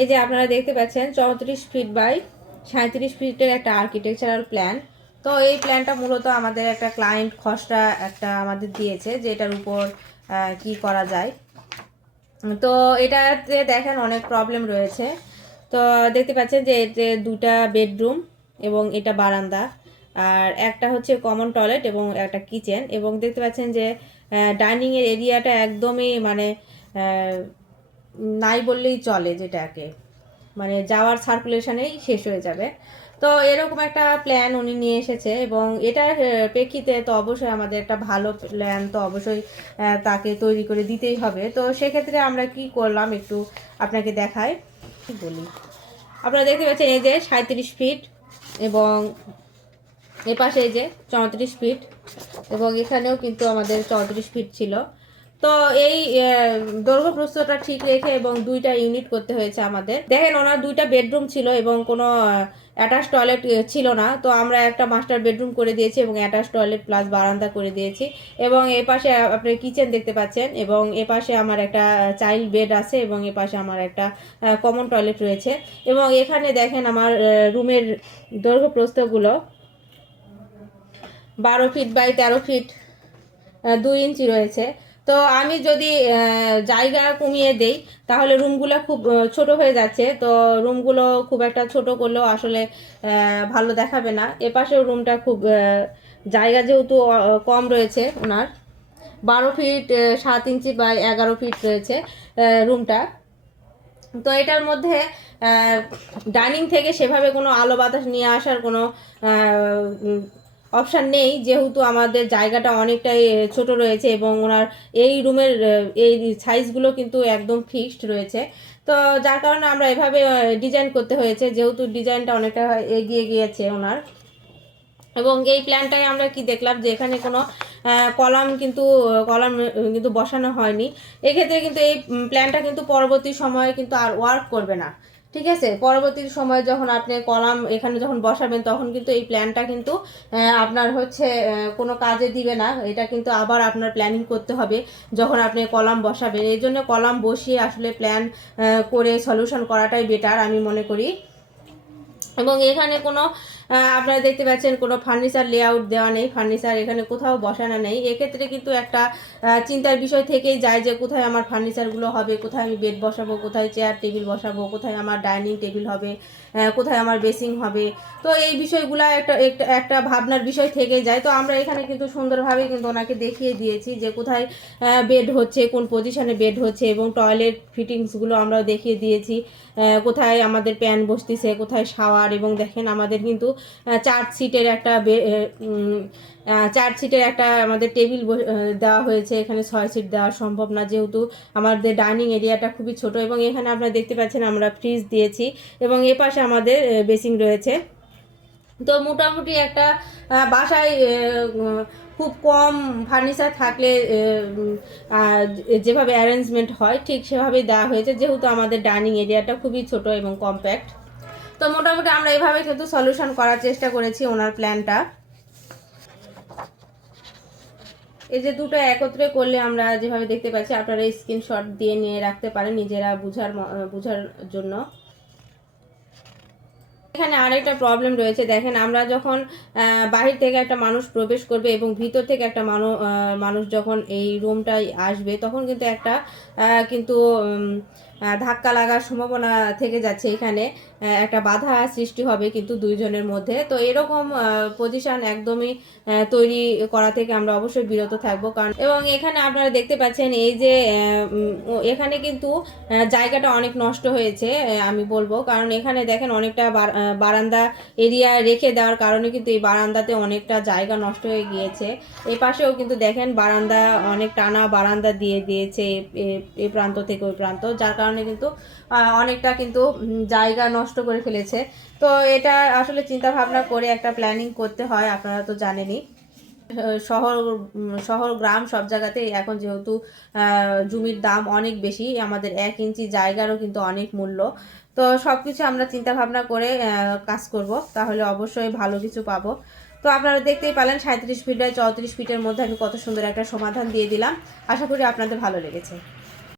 এই যে আপনারা দেখতে পাচ্ছেন, চৌত্রিশ ফিট বাই সাঁত্রিশ ফিটের একটা আর্কিটেকচারাল প্ল্যান তো এই প্ল্যানটা মূলত আমাদের একটা ক্লায়েন্ট খসড়া একটা আমাদের দিয়েছে যে এটার উপর কি করা যায়। তো এটাতে দেখেন অনেক প্রবলেম রয়েছে। তো দেখতে পাচ্ছেন যে এতে দুটা বেডরুম এবং এটা বারান্দা। আর একটা হচ্ছে কমন টয়লেট এবং একটা কিচেন এবং দেখতে পাচ্ছেন যে ডাইনিংয়ের এরিয়াটা একদমই মানে নাই বললেই চলে যেটাকে। মানে যাওয়ার সার্কুলেশনেই শেষ হয়ে যাবে। তো এরকম একটা প্ল্যান উনি নিয়ে এসেছে এবং এটার প্রেক্ষিতে তো অবশ্যই আমাদের একটা ভালো প্ল্যান তো অবশ্যই তাকে তৈরি করে দিতেই হবে। তো সেক্ষেত্রে আমরা কি করলাম একটু আপনাকে দেখাই। বলি? আপনারা দেখতে পাচ্ছেন এই যে সাঁত্রিশ ফিট এবং এ পাশে এই যে চৌত্রিশ ফিট এবং এখানেও কিন্তু আমাদের চৌত্রিশ ফিট ছিল। তো এই দৈর্ঘ্য প্রস্থটা ঠিক রেখে এবং দুইটা ইউনিট করতে হয়েছে আমাদের। দেখেন ওনার দুইটা বেডরুম ছিল এবং কোনো অ্যাটাচ টয়লেট ছিল না। তো আমরা একটা মাস্টার বেডরুম করে দিয়েছি এবং অ্যাটাচ টয়লেট প্লাস বারান্দা করে দিয়েছি। এবং এ পাশে আপনি কিচেন দেখতে পাচ্ছেন এবং এ পাশে আমার একটা চাইল্ড বেড আছে এবং এ পাশে আমার একটা কমন টয়লেট রয়েছে। এবং এখানে দেখেন আমার রুমের দৈর্ঘ্য প্রস্থগুলো বারো ফিট বাই তেরো ফিট দুই ইঞ্চি রয়েছে। তো আমি যদি জায়গা কমিয়ে দেই, তাহলে রুমগুলো খুব ছোট হয়ে যাচ্ছে। তো রুমগুলো খুব একটা ছোট করলেও আসলে ভালো দেখাবে না। এপাশেও রুমটা খুব জায়গা যেহেতু কম রয়েছে ওনার। বারো ফিট সাত ইঞ্চি বা এগারো ফিট রয়েছে রুমটা তো এটার মধ্যে ডাইনিং থেকে সেভাবে কোনো আলো বাতাস নিয়ে আসার কোনো অপশান নেই, যেহেতু আমাদের জায়গাটা অনেকটাই ছোট রয়েছে এবং ওনার এই রুমের এই সাইজগুলো কিন্তু একদম ফিক্সড রয়েছে। তো যার কারণে আমরা এভাবে ডিজাইন করতে হয়েছে, যেহেতু ডিজাইনটা অনেকটা এগিয়ে গিয়েছে ওনার। এবং এই প্ল্যানটায় আমরা কি দেখলাম যে এখানে কোনো কলাম কিন্তু কলাম কিন্তু বসানো হয়নি। এক্ষেত্রে কিন্তু এই প্ল্যানটা কিন্তু পরবর্তী সময়ে কিন্তু আর ওয়ার্ক করবে না। ঠিক আছে? পরবর্তী সময়ে যখন আপনি কলাম এখানে যখন বসাবেন, তখন কিন্তু এই প্ল্যানটা কিন্তু আপনার হচ্ছে কোনো কাজে দিবে না। এটা কিন্তু আবার আপনার প্ল্যানিং করতে হবে যখন আপনি কলাম বসাবেন। এই জন্য কলাম বসিয়ে আসলে প্ল্যান করে সলিউশন করাটাই বেটার আমি মনে করি। এবং এখানে কোনো আপনারা দেখতে পাচ্ছেন কোনো ফার্নিচার লেআউট দেওয়া নেই ফার্নিচার এখানে কোথাও বসানো নেই। এক্ষেত্রে কিন্তু একটা চিন্তার বিষয় থেকেই যায় যে কোথায় আমার ফার্নিচারগুলো হবে, কোথায় আমি বেড বসাবো, কোথায় চেয়ার টেবিল বসাবো, কোথায় আমার ডাইনিং টেবিল হবে কোথায় আমার বেসিং হবে। তো এই বিষয়গুলো একটা একটা ভাবনার বিষয় থেকেই যায়। তো আমরা এখানে কিন্তু সুন্দরভাবে কিন্তু ওনাকে দেখিয়ে দিয়েছি যে কোথায় বেড হচ্ছে, কোন পজিশনে বেড হচ্ছে এবং টয়লেট ফিটিংসগুলো আমরাও দেখিয়ে দিয়েছি। কোথায় আমাদের প্যান বসতেছে, কোথায় শাওয়ার এবং দেখেন আমাদের কিন্তু আহ, চার সিটের একটা বে- আহ, চার সিটের একটা আমাদের টেবিল দেওয়া হয়েছে। এখানে ছয় সিট দেওয়া সম্ভব না যেহেতু আমাদের ডাইনিং এরিয়াটা খুবই ছোট এবং এখানে আপনারা দেখতে পাচ্ছেন আমরা ফ্রিজ দিয়েছি এবং এ পাশে আমাদের বেসিং রয়েছে। তো মোটামুটি একটা বাসায় খুব কম ফার্নিচার থাকলে যেভাবে অ্যারেঞ্জমেন্ট হয় ঠিক সেভাবেই দেওয়া হয়েছে। যেহেতু আমাদের ডাইনিং এরিয়াটা খুবই ছোট এবং কম্প্যাক্ট। তো মোটামুটি আমরা এভাবে কিন্তু সলিউশন করার চেষ্টা করেছি ওনার প্ল্যানটা এই যে দুটো একত্রে করলে আমরা যেভাবে দেখতে পাচ্ছি, আপনারা স্ক্রিনশট দিয়ে নিয়ে রাখতে পারেন নিজেরা বুঝার বুঝার জন্য। এখানে আরেকটা প্রবলেম রয়েছে, দেখেন আমরা যখন বাহির থেকে একটা মানুষ প্রবেশ করবে এবং ভিতর থেকে একটা মানুষ মানুষ যখন এই রুমটায় আসবে, তখন কিন্তু একটা কিন্তু ধাক্কা লাগার সম্ভাবনা থেকে যাচ্ছে এখানে। একটা বাধা সৃষ্টি হবে কিন্তু দুইজনের মধ্যে। তো এরকম পজিশন একদমই তৈরি করা থেকে আমরা অবশ্যই বিরত থাকব। কারণ, এবং এখানে আপনারা দেখতে পাচ্ছেন এই যে এখানে কিন্তু জায়গাটা অনেক নষ্ট হয়েছে আমি বলব। কারণ এখানে দেখেন অনেকটা বারান্দা এরিয়া রেখে দেওয়ার কারণে কিন্তু এই বারান্দাতে অনেকটা জায়গা নষ্ট হয়ে গিয়েছে। এই পাশেও কিন্তু দেখেন বারান্দা অনেক টানা বারান্দা দিয়ে দিয়েছে এ- এ- প্রান্ত থেকে ওই প্রান্ত, যার কিন্তু আহ, অনেকটা কিন্তু জায়গা নষ্ট করে ফেলেছে। তো এটা আসলে চিন্তা ভাবনা করে একটা প্ল্যানিং করতে হয় আপনারা তো জানেনই। শহর শহর গ্রাম সব জায়গাতেই এখন যেহেতু জমির দাম অনেক বেশি আমাদের এক ইঞ্চি জায়গারও কিন্তু অনেক মূল্য। তো সব কিছু আমরা চিন্তা ভাবনা করে কাজ করব তাহলে অবশ্যই ভালো কিছু পাবো। তো আপনারা দেখতেই পেলেন সাঁত্রিশ ফিট বাই চৌত্রিশ ফিটের মধ্যে আমি কত সুন্দর একটা সমাধান দিয়ে দিলাম। আশা করি আপনাদের ভালো লেগেছে।